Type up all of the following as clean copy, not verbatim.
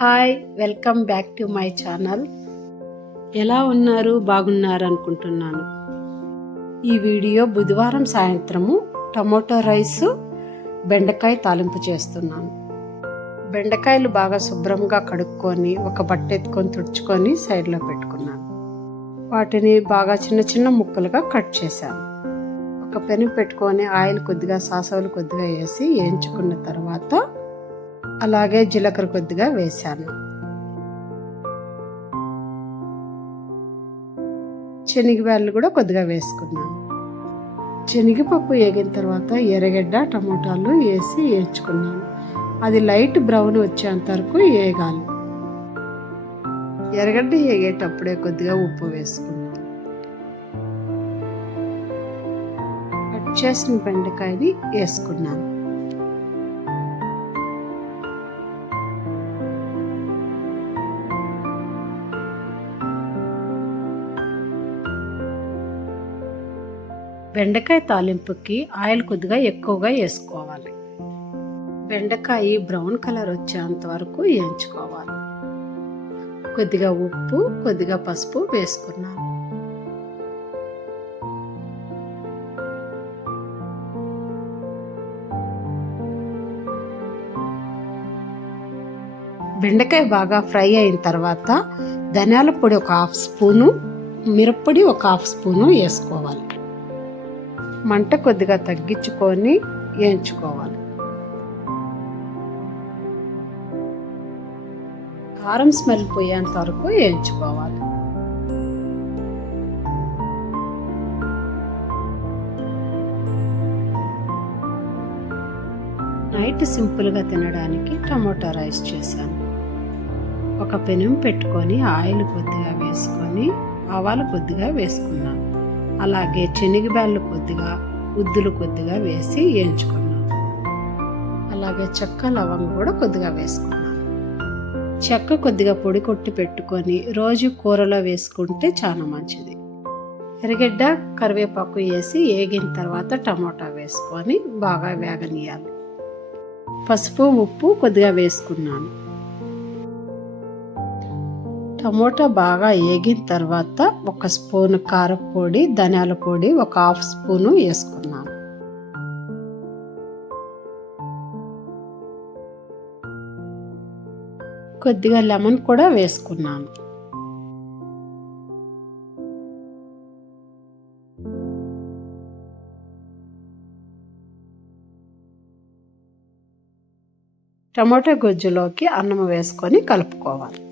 Hi, welcome back to my channel. ఎలా ఉన్నారు? బాగున్నారు అనుకుంటున్నాను. ఈ వీడియో బుధవారం సాయంత్రము టమోటో రైస్, బెండకాయ తాలింపు చేస్తున్నాను. బెండకాయలు బాగా శుభ్రంగా కడుక్కొని ఒక బట్ట ఎత్తుకొని తుడుచుకొని సైడ్లో పెట్టుకున్నాను. వాటిని బాగా చిన్న చిన్న ముక్కలుగా కట్ చేశాను. ఒక పెనం పెట్టుకొని ఆయిల్ కొద్దిగా, సాసవులు కొద్దిగా వేసి వేయించుకున్న తర్వాత అలాగే జీలకర్ర కొద్దిగా వేశాను. శనగబ్యాళ్ళు కూడా కొద్దిగా వేసుకున్నాను. శనగపప్పు వేగిన తర్వాత ఎర్రగడ్డ, టమోటాలు వేసి వేయించుకున్నాను. అది లైట్ బ్రౌన్ వచ్చేంత వరకు వేగాలి. ఎర్రగడ్డ వేగేటప్పుడే కొద్దిగా ఉప్పు వేసుకున్నాను. కట్ చేసిన బెండకాయని వేసుకున్నాను. బెండకాయ తాలింపుకి ఆయిల్ కొద్దిగా ఎక్కువగా వేసుకోవాలి. బెండకాయ బ్రౌన్ కలర్ వచ్చేంత వరకు వేయించుకోవాలి. కొద్దిగా ఉప్పు, కొద్దిగా పసుపు వేసుకున్నాను. బెండకాయ బాగా ఫ్రై అయిన తర్వాత ధనియాల పొడి ఒక 1/2 స్పూను, మిరప్పొడి ఒక 1/2 స్పూను వేసుకోవాలి. మంట కొద్దిగా తగ్గించుకొని వేయించుకోవాలి. కారం స్మెల్ పోయేంత వరకు వేయించుకోవాలి. నైట్ సింపుల్గా తినడానికి టమోటా రైస్ చేశాను. ఒక పెనం పెట్టుకొని ఆయిల్ కొద్దిగా వేసుకొని ఆవాలు కొద్దిగా వేసుకున్నాను. అలాగే శనగబ్యాళ్ళు కొద్దిగా, ఉద్దులు కొద్దిగా వేసి వేయించుకున్నాను. అలాగే చెక్క, లవంగం కూడా కొద్దిగా వేసుకున్నాను. చెక్క కొద్దిగా పొడి కొట్టి పెట్టుకొని రోజు కూరలో వేసుకుంటే చాలా మంచిది. ఎర్రగడ్డ, కరివేపాకు వేసి వేగిన తర్వాత టమోటా వేసుకొని బాగా వేగనీయాలి. పసుపు, ఉప్పు కొద్దిగా వేసుకున్నాను. టమోటా బాగా వేగిన తర్వాత 1 స్పూను కారపొడి, ధనియాల పొడి ఒక 1/2 స్పూను వేసుకున్నాను. కొద్దిగా లెమన్ కూడా వేసుకున్నాను. టమోటా గుజ్జులోకి అన్నం వేసుకొని కలుపుకోవాలి.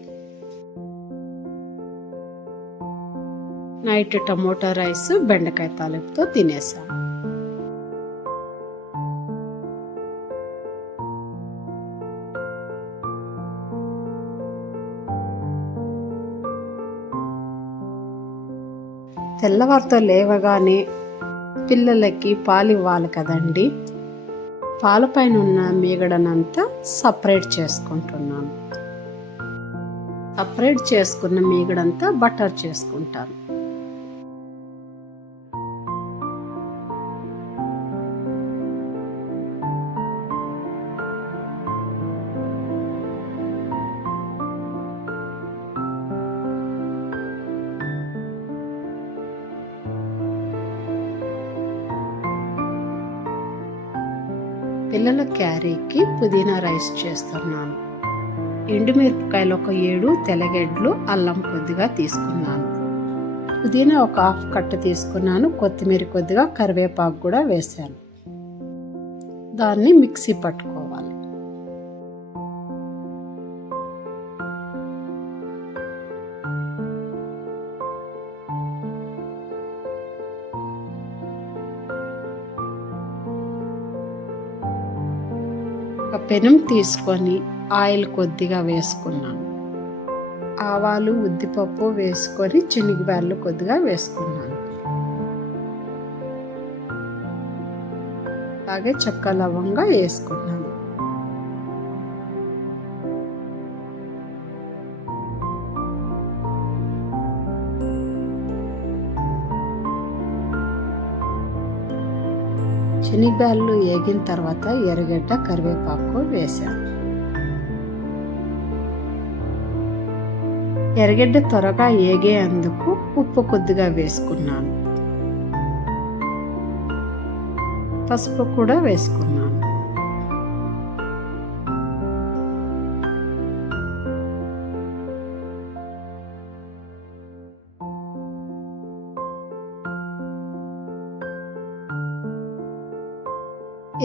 నైట్ టమోటా రైస్, బెండకాయ తాలింపుతో తినేసాను. తెల్లవారితో లేవగానే పిల్లలకి పాలు ఇవ్వాలి కదండి. పాలపైన ఉన్న మీగడనంతా సపరేట్ చేసుకుంటున్నాను. సపరేట్ చేసుకున్న మీగడంతా బటర్ చేసుకుంటాను. పిల్లల క్యారీకి పుదీనా రైస్ చేస్తున్నాను. ఎండుమిరపకాయలు ఒక 7, తెల్లగడ్డలు, అల్లం కొద్దిగా తీసుకున్నాను. పుదీనా ఒక 1/2 కట్ట తీసుకున్నాను. కొత్తిమీర కొద్దిగా, కరివేపాకు కూడా వేసాను. దాన్ని మిక్సీ పట్టుకోవాలి. ఒక పెనం తీసుకొని ఆయిల్ కొద్దిగా వేసుకున్నాను. ఆవాలు, ఉద్దిపప్పు వేసుకొని శనగబ్యాళ్ళు కొద్దిగా వేసుకున్నాను. అలాగే చెక్క, లవంగా వేసుకున్నాను. శనగబ్యాళ్ళు వేగిన తర్వాత ఎర్రగడ్డ, కరివేపాకు వేసాను. ఎర్రగడ్డ త్వరగా ఏగేందుకు ఉప్పు కొద్దిగా వేసుకున్నాను. పసుపు కూడా వేసుకున్నాను.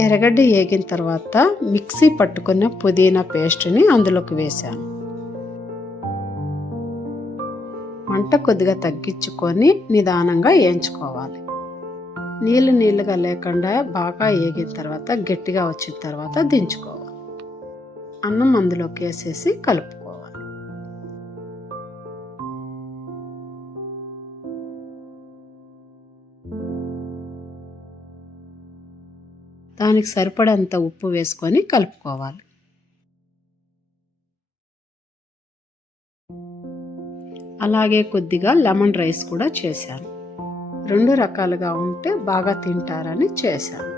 ఎర్రగడ్డ ఏగిన తర్వాత మిక్సీ పట్టుకున్న పుదీనా పేస్ట్ని అందులోకి వేసాను. మంట కొద్దిగా తగ్గించుకొని నిదానంగా వేయించుకోవాలి. నీళ్ళుగా లేకుండా బాగా ఏగిన తర్వాత గట్టిగా వచ్చిన తర్వాత దించుకోవాలి. అన్నం అందులోకి వేసేసి కలుపుకోవాలి. దానికి సరిపడంత ఉప్పు వేసుకొని కలుపుకోవాలి. అలాగే కొద్దిగా లెమన్ రైస్ కూడా చేశాను. 2 రకాలుగా ఉంటే బాగా తింటారని చేశాను.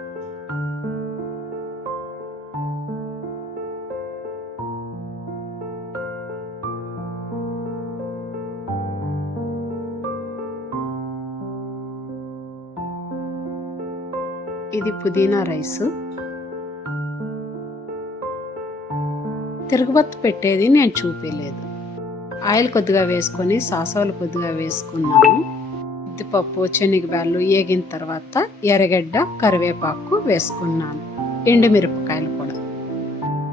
ఇది పుదీనా రైసు. తిరుగుబత్తు పెట్టేది నేను చూపించలేదు. ఆయిల్ కొద్దిగా వేసుకొని సాసాలు కొద్దిగా వేసుకున్నాను. ఉద్దిపప్పు, శనగబ్యాళ్ళు ఏగిన తర్వాత ఎర్రగడ్డ, కరివేపాకు వేసుకున్నాను. ఎండుమిరపకాయలు కూడా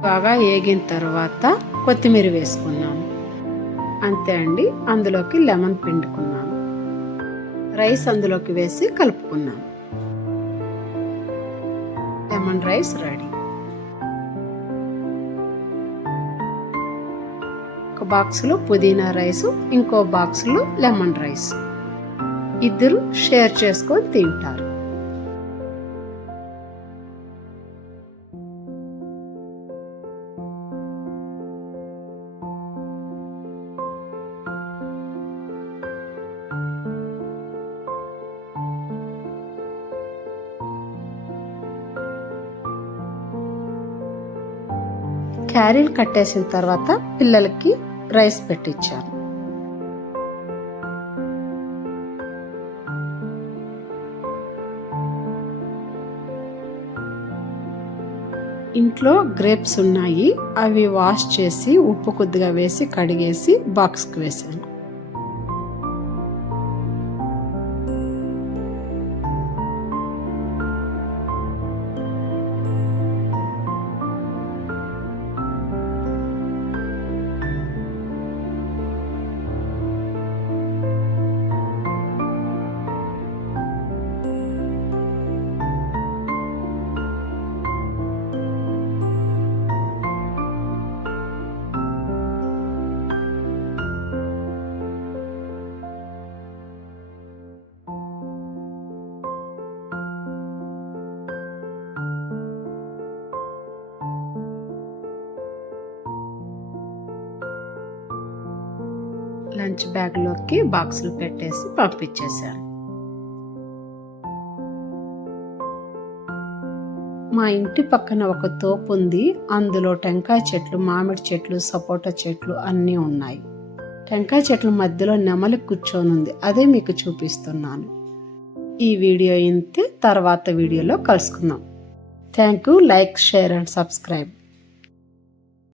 బాగా ఏగిన తర్వాత కొత్తిమీర వేసుకున్నాను. అంతే అండి. అందులోకి లెమన్ పిండుకున్నాను. రైస్ అందులోకి వేసి కలుపుకున్నాను. Lemon rice ready. ఒక బాక్సులో పుదీనా రైసు, ఇంకో బాక్సులో లెమన్ రైస్. ఇద్దరు షేర్ చేసుకొని తింటారు. క్యారీలు కట్టేసిన తర్వాత పిల్లలకి రైస్ పెట్టించాను. ఇంట్లో గ్రేప్స్ ఉన్నాయి. అవి వాష్ చేసి ఉప్పు కొద్దిగా వేసి కడిగేసి బాక్స్కి వేసాను. లంచ్ బ్యాగ్లోకి బాక్సులు పెట్టేసి పంపించేశాను. మా ఇంటి పక్కన ఒక తోపు ఉంది. అందులో టెంకాయ చెట్లు, మామిడి చెట్లు, సపోటా చెట్లు అన్నీ ఉన్నాయి. టెంకాయ చెట్ల మధ్యలో నెమలి కూర్చొని ఉంది. అదే మీకు చూపిస్తున్నాను. ఈ వీడియో ఇంతే. తర్వాత వీడియోలో కలుసుకుందాం. Thank you. Like, share and subscribe.